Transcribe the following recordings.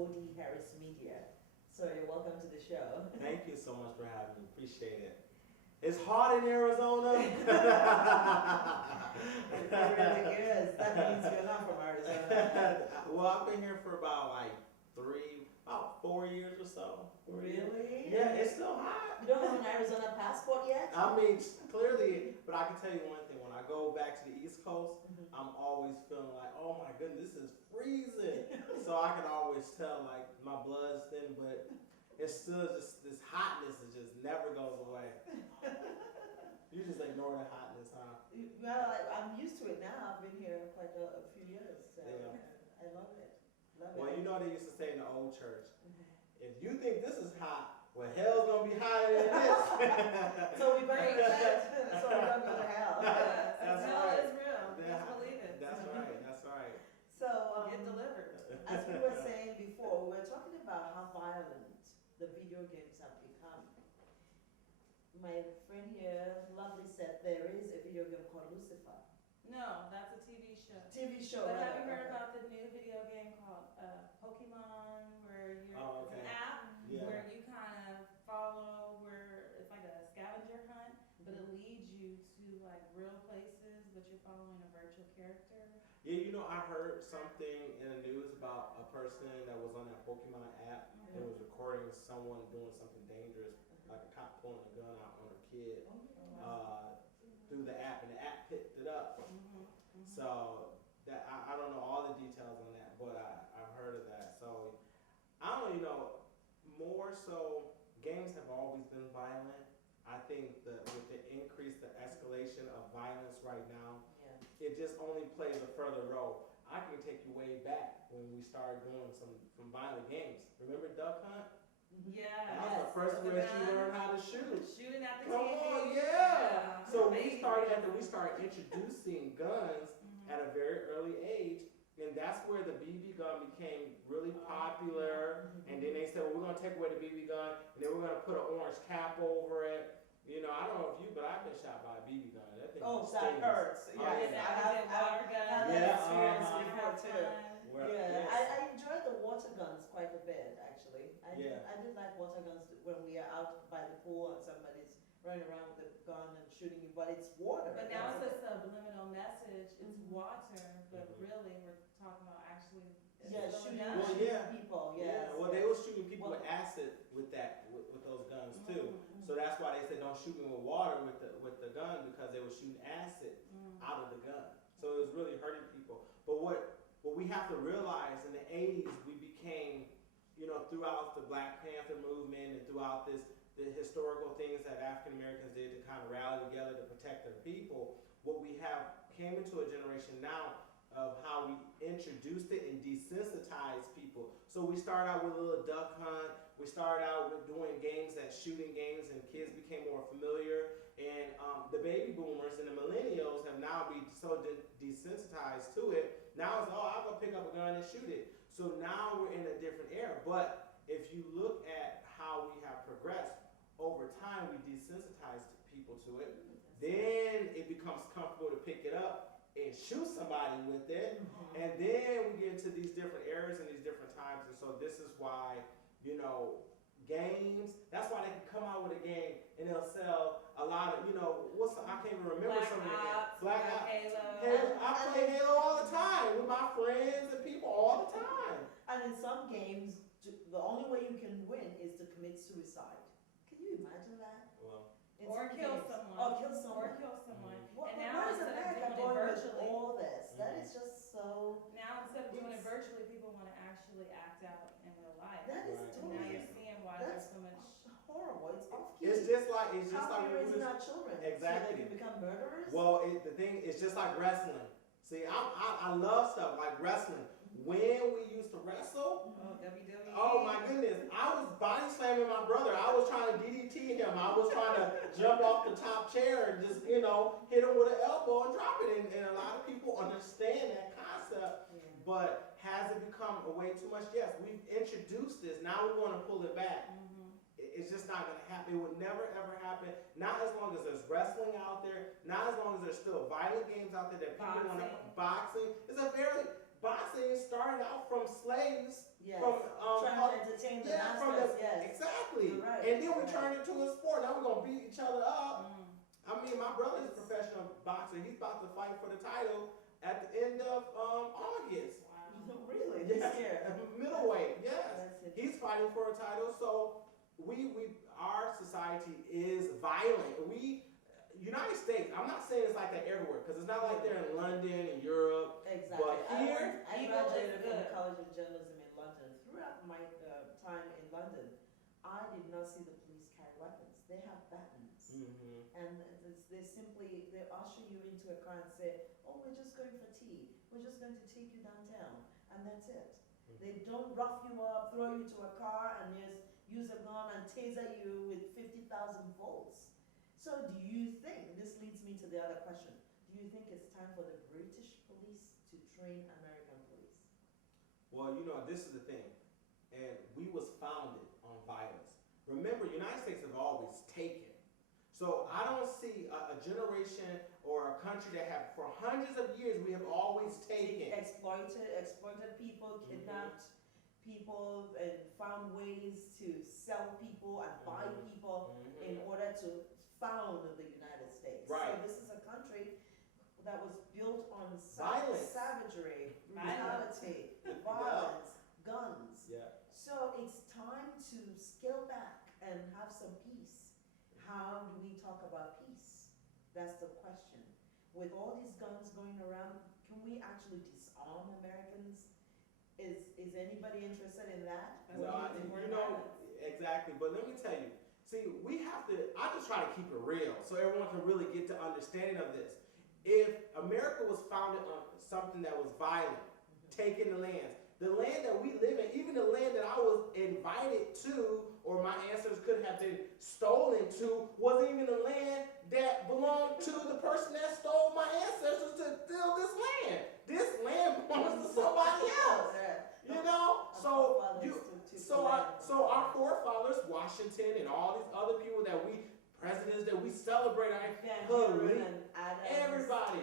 OD Harris Media. So you're welcome to the show. Thank you so much for having me. Appreciate it. It's hot in Arizona. It really is. That means you're not from Arizona. Well, I've been here for about 4 years or so. Really? Yeah, it's still hot. You don't have an Arizona passport yet? I mean, clearly, but I can tell you one thing. When I go back to the East Coast, I'm always feeling like, oh my goodness, this is freezing. So I can always tell, like, my blood's thin, but it's still just, this hotness is just never goes away. You just ignore the hotness, huh? Well, I'm used to it now. I've been here quite a few years. So Yeah. I love it. Love Well, it. you know they used to say in the old church, if you think this is hot, well, hell's gonna be hotter than this. So we better so we don't go to hell. That's Hell right. is real. Yeah. Just believe it. That's right. That's right. So Get delivered. as we were saying before, we were talking about how violent the video games have become. My friend here, lovely, said there is a video game called Lucifer. No, that's a TV show. TV show. But have rather. you heard about the new video game called Pokemon, where you're Oh, it's okay. an app Yeah. where you kind of follow where it's like a scavenger hunt, but it leads you to like real places, but you're following a virtual character. Yeah, you know, I heard something in the news about a person that was on that Pokemon app and was recording someone doing something dangerous, like a cop pulling a gun out on her kid through the app, and the app picked it up. So that I don't know all the details on that, but I've heard of that. So I don't more so games have always been violent. I think that with the increase, the escalation of violence right now, it just only plays a further role. I can take you way back when we started doing some violent games. Remember Duck Hunt? Yeah. That was the first With way the you gun, learned how to shoot. shooting at the Come TV. on, yeah. So Amazing. after we started introducing guns at a very early age, and that's where the BB gun became really popular. And then they said, well, we're gonna take away the BB gun, and then we're gonna put an orange cap over it. You know, I don't know if you, but I've been shot by a BB gun. That thing Oh, that stings. hurts. Oh, Yeah, And yeah. now we did water guns. had that Yeah, experience uh-huh. before too. Well, Yeah, yes. I enjoyed the water guns quite a bit, actually. I Yeah. did like water guns when we are out by the pool and somebody's running around with a gun and shooting you, but it's water. But now That's it's a subliminal message. It's water, but really we're talking about actually. yeah, shooting, guns. Well, shooting yeah. people, Yeah, yes. well, they were shooting people Well- with acid with those guns too. So that's why they said don't shoot me with water with the gun, because they were shooting acid out of the gun. So it was really hurting people. But what we have to realize, in the 80s, we became, throughout the Black Panther movement and throughout the historical things that African Americans did to kind of rally together to protect their people, what we have came into a generation now of how we introduced it and desensitized people. So we started out with a little duck hunt. We started out with doing shooting games, and kids became more familiar. And the baby boomers and the millennials have now been so desensitized to it. Now it's, I'll go pick up a gun and shoot it. So now we're in a different era. But if you look at how we have progressed, over time we desensitized people to it. Then it becomes comfortable to pick it up and shoot somebody with it. And then we get into these different eras and these different times. And so this is why, games, that's why they can come out with a game and they'll sell a lot of, I can't even remember some of the games. Black Ops, Halo. I play Halo all the time with my friends and people all the time. And in some games, the only way you can win is to commit suicide. Can you imagine that? Well, In Or some kill games. someone. Or kill someone. Or kill someone. What, And where now is instead of America doing it going with virtually, all this? That is just so. now instead of doing it virtually, people want to actually act out in real life. That is Right. And now totally. you're seeing why That's there's so much. horrible. It's off key. it's just like How are we we raising was- our children? Exactly. So they can become murderers? Well, the thing, it's just like wrestling. See, I love stuff like wrestling. When we used to wrestle, WWE. oh my goodness, I was body slamming my brother. I was trying to DDT him. I was trying to jump off the top chair and just, hit him with an elbow and drop it. And a lot of people understand that concept. But has it become a way too much? Yes, we've introduced this. Now we want to pull it back. It's just not going to happen. It would never, ever happen. Not as long as there's wrestling out there. Not as long as there's still violent games out there that people want to. Boxing. Boxing started out from slaves. Yes. From entertain the Yeah, from masters, the, yes. exactly. You're right, And then we you're turned it to a sport. Now we're gonna beat each other up. Mm. I mean, my brother is a professional boxer. He's about to fight for the title at the end of August. Wow. Really, this Yes. year? Middleweight, yes. That's it. He's fighting for a title. So our society is violent. United States, I'm not saying it's like that everywhere, because it's not like they're in London and Europe. Exactly. But here, I evil graduated is from good. College of Journalism in London. Throughout my time in London, I did not see the police carry weapons. They have batons. And they usher you into a car and say, oh, we're just going for tea. We're just going to take you downtown. And that's it. They don't rough you up, throw you to a car, and just use a gun and taser you with 50,000 volts. So do you think, this leads me to the other question, do you think it's time for the British police to train American police? well, this is the thing. And we was founded on violence. Remember, United States have always taken. So I don't see a generation or a country that have, for hundreds of years, we have always taken. Exploited people, kidnapped people, and found ways to sell people and buy people in order to found the United States. Right. So this is a country that was built on Violence. savagery, Violence. brutality, violence, guns. Yeah. So it's time to scale back and have some peace. How do we talk about peace? That's the question. With all these guns going around, can we actually disarm Americans? Is anybody interested in that? Exactly. But let me tell you, see, I just try to keep it real so everyone can really get to understanding of this. If America was founded on something that was violent, taking the land that we live in, even the land that I was invited to, or my ancestors could have been stolen to, wasn't even the land that belonged to the person that stole my ancestors to steal this land. This land belongs to somebody else. So our forefathers, Washington and all these other people presidents that we celebrate, everybody.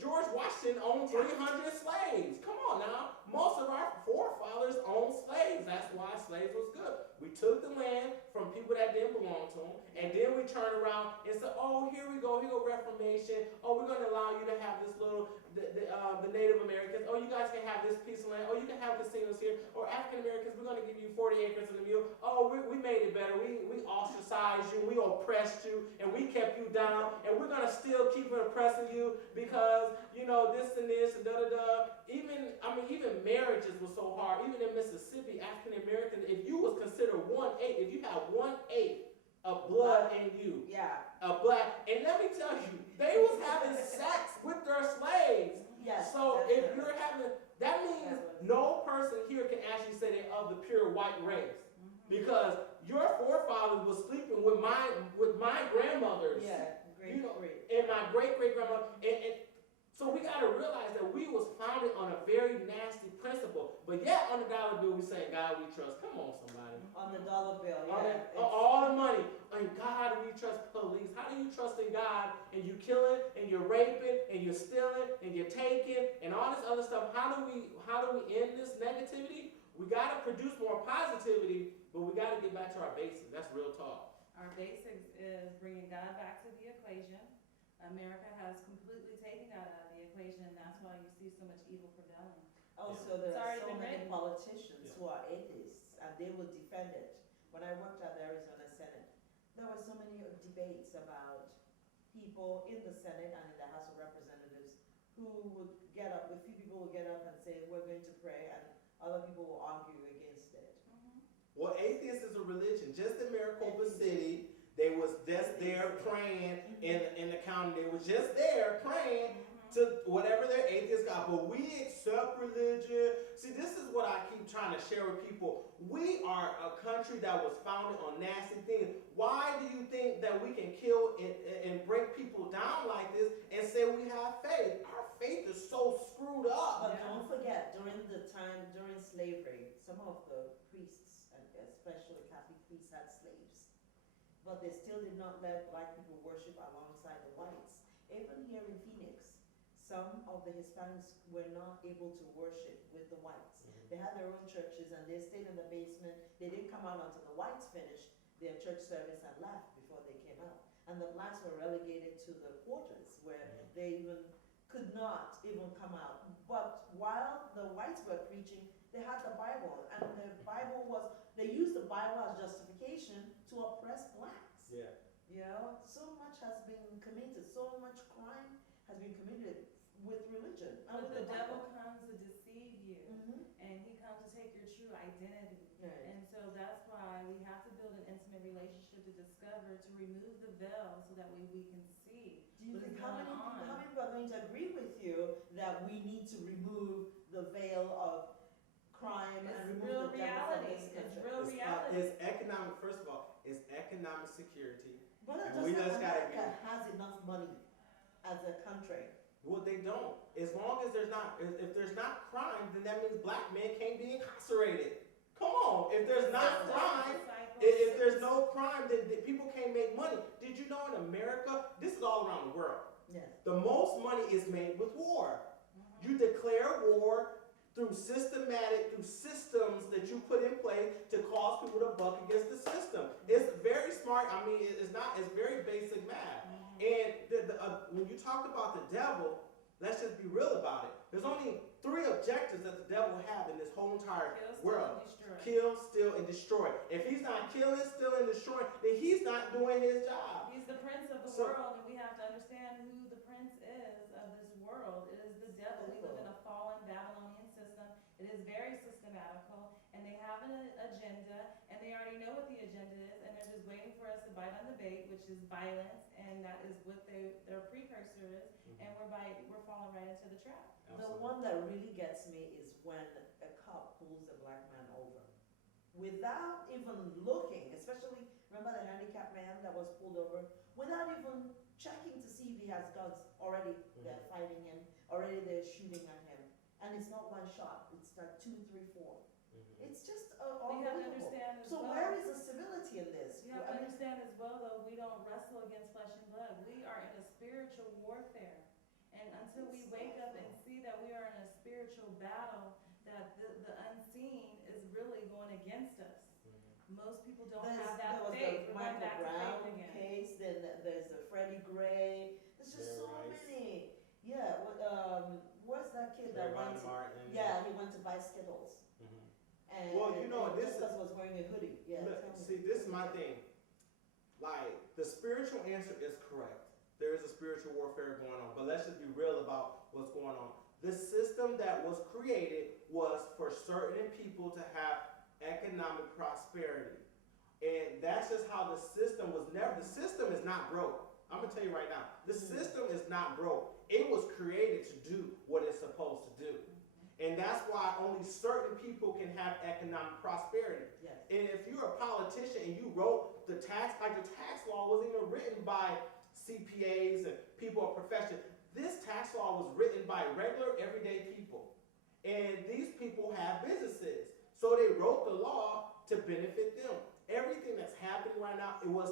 George Washington owned 300 slaves. Come on now. Most of our forefathers owned slaves. That's why slaves was good. We took the land from people that didn't belong to them, and then we turned around and said, oh, here we go Reformation. Oh, we're going to allow you to have this little, the Native Americans. Oh, you guys can have this piece of land. Oh, you can have casinos here. Or African Americans, we're going to give you 40 acres of the mule. Oh, we made it better. We ostracized you. We oppressed you, and we kept you down, and we're going to still keep oppressing you because, this and this and da-da-da. Even marriages were so hard. Even in Mississippi, African Americans, if you was considered 1/8, if you had 1/8 of blood in you, a black, and let me tell you, they was having sex with their slaves. Yes. So if you're having, that means no person here can actually say they're of the pure white race, because your forefathers was sleeping with my grandmothers. Yeah, and my great-great-grandmother, and so we got to realize that we was founded on a very nasty principle. But yet on the dollar bill we say, God we trust. Come on, somebody. On the dollar bill, All the money. In God we trust. Police. How do you trust in God and you killing and you're raping and you're stealing and you're taking and all this other stuff? How do we end this negativity? We got to produce more positivity, but we got to get back to our basics. That's real talk. Our basics is bringing God back to the equation. America has completely taken God out of the equation, and that's why you see so much evil prevailing. Also, there are so many written. politicians who are atheists, and they will defend it. When I worked at the Arizona Senate, there were so many debates about people in the Senate and in the House of Representatives who would get up, a few people would get up and say, we're going to pray, and other people will argue against it. Well, atheist is a religion. Just in Maricopa City, they was just there praying in the county. They was just there praying to whatever their atheist God. But we accept religion. See, this is what I keep trying to share with people. We are a country that was founded on nasty things. Why do you think that we can kill and break people down like this and say we have faith? Our faith is so screwed up. But don't forget, during slavery, some of the priests, and especially Catholic priests, had slaves. But they still did not let black people worship alongside the whites. Even here in Phoenix, some of the Hispanics were not able to worship with the whites. Mhm. They had their own churches and they stayed in the basement. They didn't come out until the whites finished their church service and left before they came out. And the blacks were relegated to the quarters where Mhm. they even could not even come out. But while the whites were preaching, they had the Bible, and the Bible was, they used the Bible as justification to oppress blacks. Yeah. You know, so much has been committed, so much crime has been committed with religion. And But with the Bible. devil comes to deceive you, Mhm. and he comes to take your true identity. Right. And so that's why we have to build an intimate relationship to discover, to remove the veil so that way we can see. Do you what think is how going many on. people are going to agree with you that we need to remove the veil of crime It's and real remove the devil from reality. this It's country? real reality. It's economic, first of all, it's economic security. But And just we that just gotta America has enough money as a country. Well, they don't. As long as there's not, if there's not crime, then that means black men can't be incarcerated. Come on, if there's not crime, if there's no crime, then people can't make money. Did you know in America, this is all around the world, Yes. the most money is made with war. Mhm. You declare war through systems that you put in place to cause people to buck against the system. It's very smart. I mean, it's very basic math. And when you talk about the devil, let's just be real about it. There's only 3 objectives that the devil will have in this whole entire Kill, steal, world. and destroy. Kill, steal, and destroy. If he's not killing, stealing, destroying, then he's not doing his job. He's the prince of the So- world, and we have to understand who the prince is of this world. It is the devil. We live in a fallen Babylonian system. It is very systematical, and they have an agenda, and they already know what the agenda is, and they're just waiting for us to bite on the bait, which is violence, and that is what their precursor is, and we're falling right into the trap. The one that really gets me is when a cop pulls a black man over without even looking, especially, remember the handicapped man that was pulled over, without even checking to see if he has guns. Already they're fighting him, already they're shooting at him. And it's not one shot, it's like 2, 3, 4. It's just We have to unbelievable. understand as So well. where is the civility in this? You have to I mean, understand as well, though, we don't wrestle against flesh and blood. We are in a spiritual warfare. And until we wake up and see that we are in a spiritual battle, that the unseen is really going against us. Most people don't have there that was faith. the We're going Michael back to Brown faith again. case, then there's the Freddie Gray, there's just Bear so Rice. many. Yeah, where's that kid that went Trayvon to, Martin. yeah, he went to buy Skittles. Mhm. And Well, you know, and this just 'cause was wearing a hoodie, yeah. Look, tell me. see, this is my thing. Like, the spiritual answer is correct. There is a spiritual warfare going on, but let's just be real about what's going on. The system that was created was for certain people to have economic prosperity. And that's just how the system was the system is not broke. I'm gonna tell you right now, the system is not broke. It was created to do what it's supposed to do. And that's why only certain people can have economic prosperity. Yes. And if you're a politician and you wrote the tax law wasn't even written by CPAs and people of profession. This tax law was written by regular, everyday people. And these people have businesses. So they wrote the law to benefit them. Everything that's happening right now, it was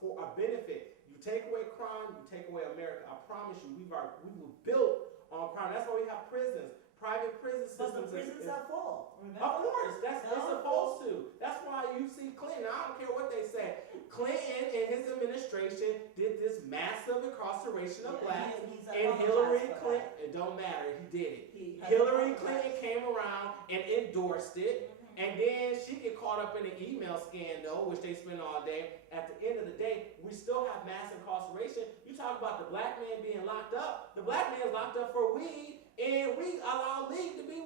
for a benefit. You take away crime, you take away America. I promise you, we were built on crime. That's why we have prisons. Private prison But systems. the prisons are full, remember? Of course, it's No? supposed to. That's why you see Clinton. I don't care what they say. Clinton and his administration did this massive incarceration of Yeah, blacks, he's and apologized Hillary for that. Clinton. It don't matter. He did it. He has Hillary apologized. Clinton came around and endorsed it. And then she get caught up in an email scandal, which they spend all day. At the end of the day, we still have mass incarceration. You talk about the black man being locked up. The black man's locked up for weed, and we allow weed to be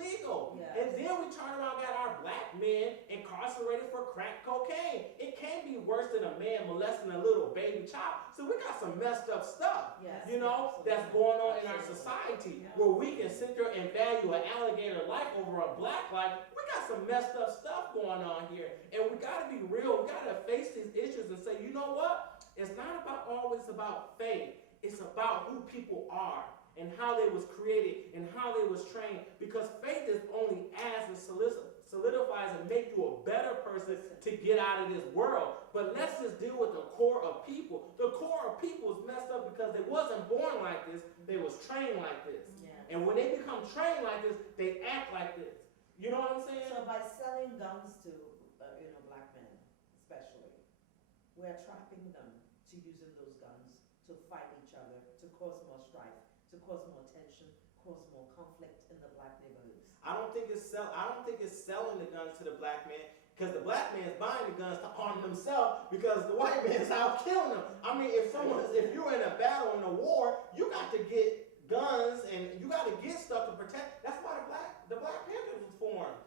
legal. Yes. And then we turn around and got our black men incarcerated for crack cocaine. It can't be worse than a man molesting a little baby child. So we got some messed up stuff. Yes, You know, absolutely. that's going on in our Absolutely. society, Yeah. where we can sit there and value an alligator life over a black life. We got some messed up stuff going on here, and we gotta be real. We gotta face these issues and say, you know what? It's not always about faith. It's about who people are and how they was created and how they was trained. Because faith is only as a solidifies and make you a better person to get out of this world. But let's just deal with the core of people. The core of people is messed up because they wasn't born like this. They was trained like this. Yeah. And when they become trained like this, they act like this. You know what I'm saying? So by selling guns to, black men especially, we're trapping them to using those guns to fight each other, to cause more strife, to cause more tension, cause more conflict in the black neighborhoods. I don't think it's selling the guns to the black man, because the black man is buying the guns to arm himself, because the white man is out killing them. I mean, if you're in a battle, in a war, you got to get guns and you got to get stuff to protect. That's why the Black Panthers was formed.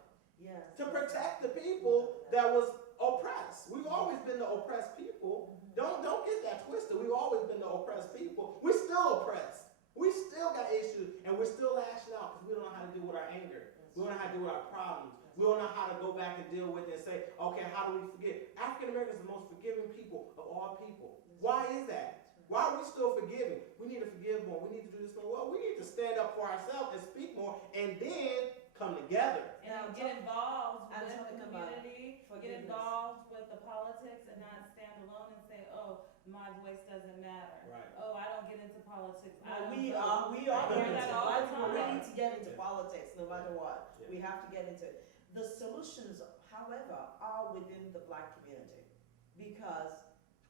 Yes. To protect the people that was oppressed. We've always been the oppressed people. Don't get that twisted. We've always been the oppressed people. We're still oppressed. We still got issues, and we're still lashing out because we don't know how to deal with our anger. We don't know how to deal with our problems. We don't know how to go back and deal with it and say, okay, how do we forgive? African Americans are the most forgiving people of all people. Why is that? Why are we still forgiving? We need to forgive more. We need to do this more. Well, we need to stand up for ourselves and speak more, and then come together. And get involved I'm with the talking about community, get forgiveness. involved with the politics, and not stand alone and say, oh, my voice doesn't matter. Right. Oh, I don't get into politics. We are I hear going that to. all the time. We need to get into politics no matter what. Yeah. We have to get into it. The solutions, however, are within the black community, because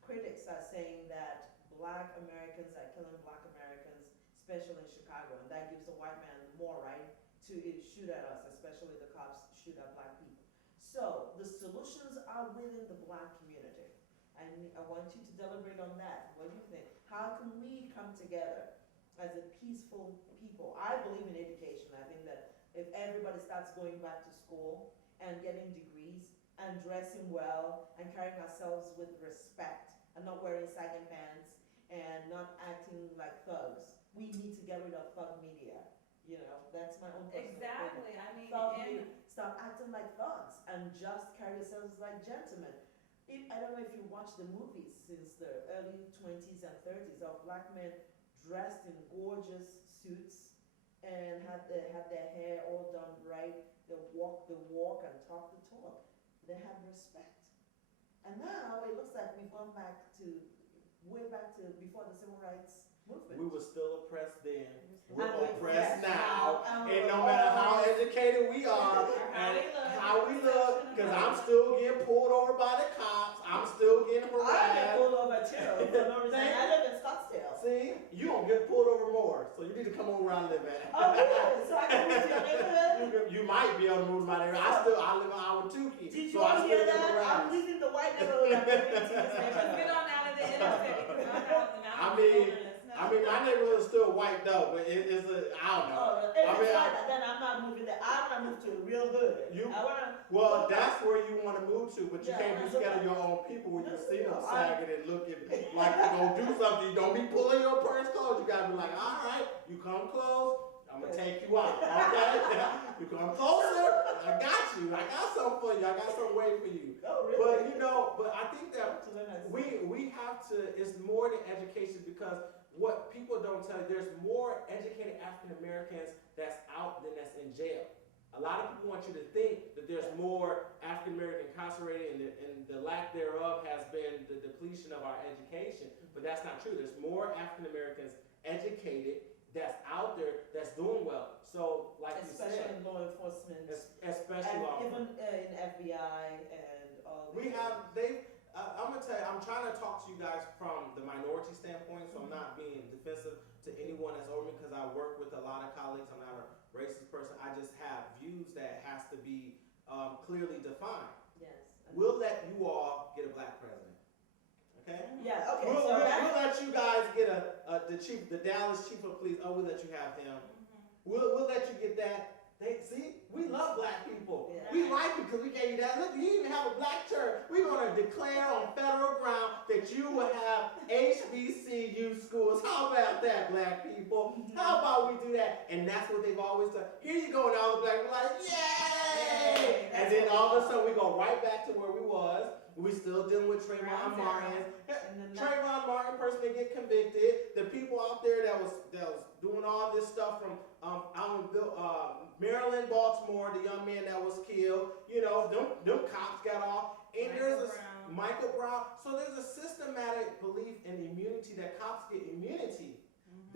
critics are saying that black Americans are killing black Americans, especially in Chicago, and that gives the white man more right to shoot at us, especially the cops shoot at black people. So the solutions are within the black community. And I want you to deliberate on that. What do you think? How can we come together as a peaceful people? I believe in education. I think that if everybody starts going back to school and getting degrees and dressing well and carrying ourselves with respect and not wearing sagging pants and not acting like thugs, we need to get rid of thug media. That's my own personal Exactly. opinion. I mean, Thug media. Stop acting like thugs and just carry yourselves like gentlemen. I don't know if you watched the movies since the early 20s and 30s of black men dressed in gorgeous suits and had their hair all done right. They walk the walk and talk the talk. They had respect. And now it looks like we've gone way back to before the civil rights movement. We were still oppressed then. We're And oppressed yes, now. now, And no matter how educated we are and how we look, because I'm still getting pulled over by the cops. I'm still getting I get harassed. pulled over too. For no reason. I live in Scottsdale. See, you gonna get pulled over more, so you need to come over where I live at. Oh, really? So I can move to your neighborhood? You might be able to move to my neighborhood. I live in Awatuki. Did you so all I hear still get that? I'm harassed. leaving the white neighborhood. I'm moving to this Just neighborhood. get on out of the interstate. Not out of the mountains. I mean, my neighborhood is still white though, but it's I don't know. Oh, if I it's mean, like that, then I'm not moving there. I want to move to a real hood. I want to. Well, that's where you want to move to, but you Yeah, can't be I scared of look your own people when you see them I- sagging and looking like they're gonna do something. Don't be pulling your purse close. You gotta be like, all right, you come close, I'm gonna take you out, okay? You come closer, I got you. I got something for you. I got something waiting for you. Oh, really? But I think that we have to. It's more than education, because what people don't tell you, there's more educated African Americans that's out than that's in jail. A lot of people want you to think that there's more African American incarcerated, and the lack thereof has been the depletion of our education. But that's not true. There's more African Americans educated that's out there that's doing well. So, like especially you said, in law enforcement, especially and law even enforcement. in FBI and all. We have I'm gonna tell you, I'm trying to talk to you guys from the minority standpoint, so I'm not being defensive to anyone that's over me, because I work with a lot of colleagues. I'm not a racist person. I just have views that has to be clearly defined. Yes. We'll let you all get a black president. Okay? Yeah. Okay. We'll so let you guys get the Dallas chief of police. We'll let you have him. We'll let you get that. See, we love black people. Yeah. We like it because we gave you that. Look, you even have a black church. We're going to declare on federal ground that you will have HBCU schools. How about that, black people? How about we do that? And that's what they've always done. Here you go, and all the black people are like, yay! And then all of a sudden we go right back to where we was. We still dealing with Trayvon Martin. Trayvon Martin person that get convicted. The people out there that was doing all this stuff from Maryland, Baltimore, the young man that was killed, you know, them cops got off. And there's Michael Brown. So there's a systematic belief in immunity, that cops get immunity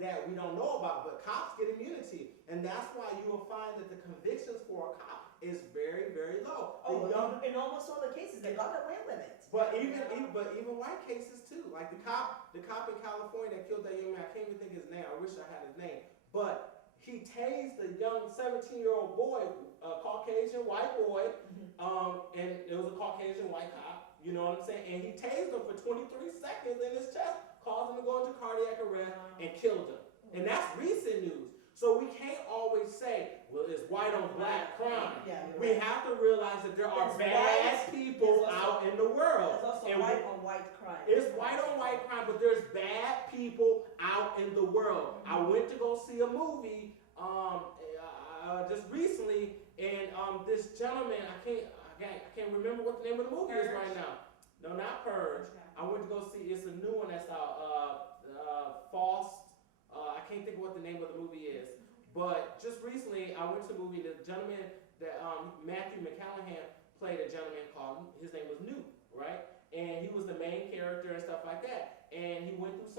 that we don't know about, but cops get immunity. And that's why you will find that the convictions for a cop is very, very low. In almost all the cases, they got away with it. But even white cases too. Like the cop in California that killed that young man, I can't even think his name. I wish I had his name. But he tased a young 17-year-old boy, a Caucasian white boy, and it was a Caucasian white cop, you know what I'm saying? And he tased him for 23 seconds in his chest, caused him to go into cardiac arrest, and killed him. And that's recent news. So we can't always say, well, it's white on black crime. Yeah, we have to realize that there are bad people out in the world. There's also white on white crime. It's white on white crime, but there's bad people out in the world. I went to go see a movie just recently, and this gentleman, I can't remember what the name of the movie is right now. No, not Purge. I went to go see, it's a new one that's out, I can't think of what the name of the movie is. But just recently, I went to a movie, the gentleman that Matthew McConaughey played a gentleman called, his name was Newt, right? And he was the main character and stuff like that. And he went through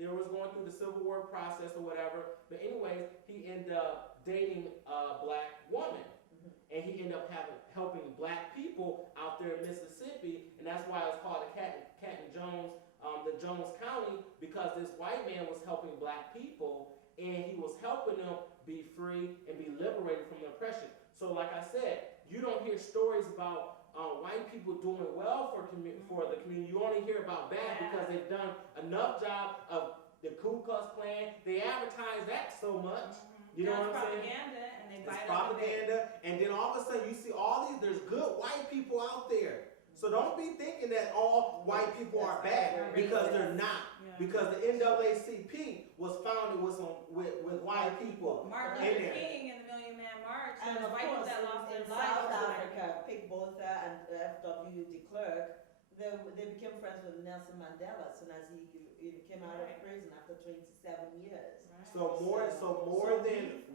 going through the Civil War process or whatever. But anyways, he ended up dating a black woman. And he ended up helping black people out there in Mississippi. And that's why it's called the Canton Jones, the Jones County, because this white man was helping black people, and he was helping them be free and be liberated from oppression. So like I said, you don't hear stories about white people doing well for the community. You only hear about bad because they've done enough job of the Ku Klux Klan. They advertise that so much. You know what I'm saying? It's propaganda, and then all of a sudden you see all these, there's good white people out there. So don't be thinking that all white people are bad, because they're not. Because the NAACP was founded with white people. Martin Luther King and the Million Man March, and of white people course, that lost their in lives. South Africa, Pig Botha and F.W. de Klerk, they became friends with Nelson Mandela as soon as he came out of prison after 27 years. So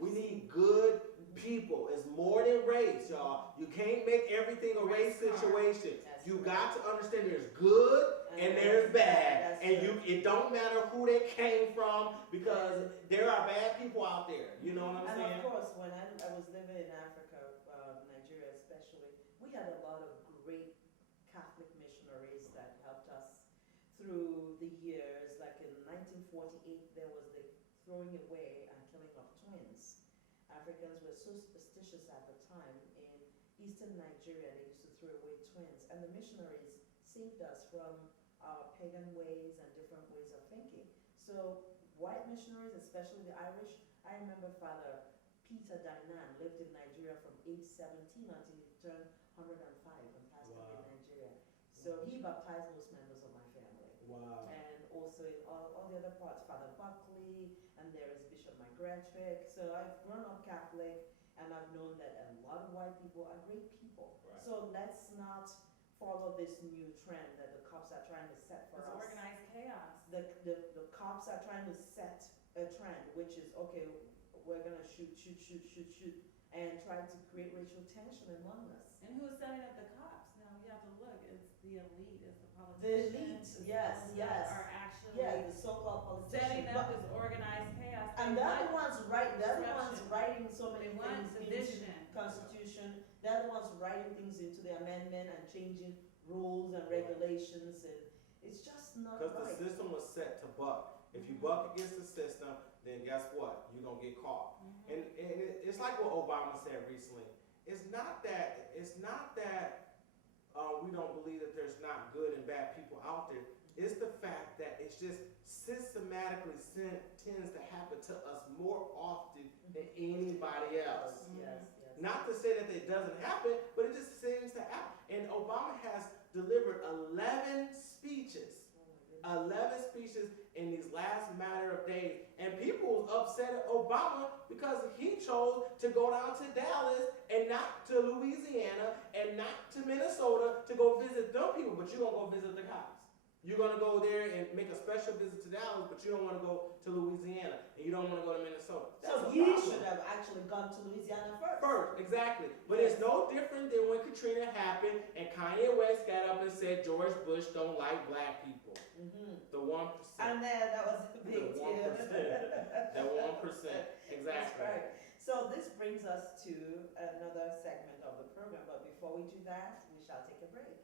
we need good people. It's more than race, y'all. You can't make everything a race situation. You got to understand there's good and there's bad. And it don't matter who they came from, because there are bad people out there. You know what I'm saying? And of course, when I was living in Africa, Nigeria especially, we had a lot of great Catholic missionaries that helped us through the years. Like in 1948, there was the throwing away and killing of twins. Africans were so superstitious at the time. In eastern Nigeria, they used to throw away twins. And the missionaries saved us from our pagan ways and different ways of thinking. So white missionaries, especially the Irish, I remember Father Peter Dinan lived in Nigeria from age 17 until he turned 105 and passed away in Nigeria. So he baptized most members of my family. Wow. And also in all the other parts, Father Buckley, and there is Bishop McGretrick. So I've grown up Catholic, and I've known that a lot of white people are great people. Right. So let's not follow this new trend that the cops are trying to set for us. Organized chaos. The cops are trying to set a trend, which is, okay, we're going to shoot, and try to create racial tension among us. And who is setting up the cops? Now we have to look. It's the elite, it's the politicians. The elite, yes. Are actually the so-called politicians. setting up this organized chaos. And they're the ones writing so many things into the Constitution. They're the ones writing things into the amendment and changing rules and regulations, and it's just not right. Because the system was set to buck. If you buck against the system, then guess what? You're gonna get caught. And it's like what Obama said recently. It's not that we don't believe that there's not good and bad people out there. It's the fact that it's just systematically tends to happen to us more often than anybody else. Yes. Not to say that it doesn't happen, but it just seems to happen. And Obama has delivered 11 speeches in these last matter of days. And people was upset at Obama because he chose to go down to Dallas and not to Louisiana and not to Minnesota to go visit them people, but you're going to go visit the cops. You're gonna go there and make a special visit to Dallas, but you don't want to go to Louisiana, and you don't want to go to Minnesota. That's So a he problem. should have actually gone to Louisiana first. First, exactly. But it's no different than when Katrina happened and Kanye West got up and said George Bush don't like black people. The 1%. And then that was a big The deal. 1%. The 1%. Exactly. That's right. So this brings us to another segment of the program, but before we do that, we shall take a break.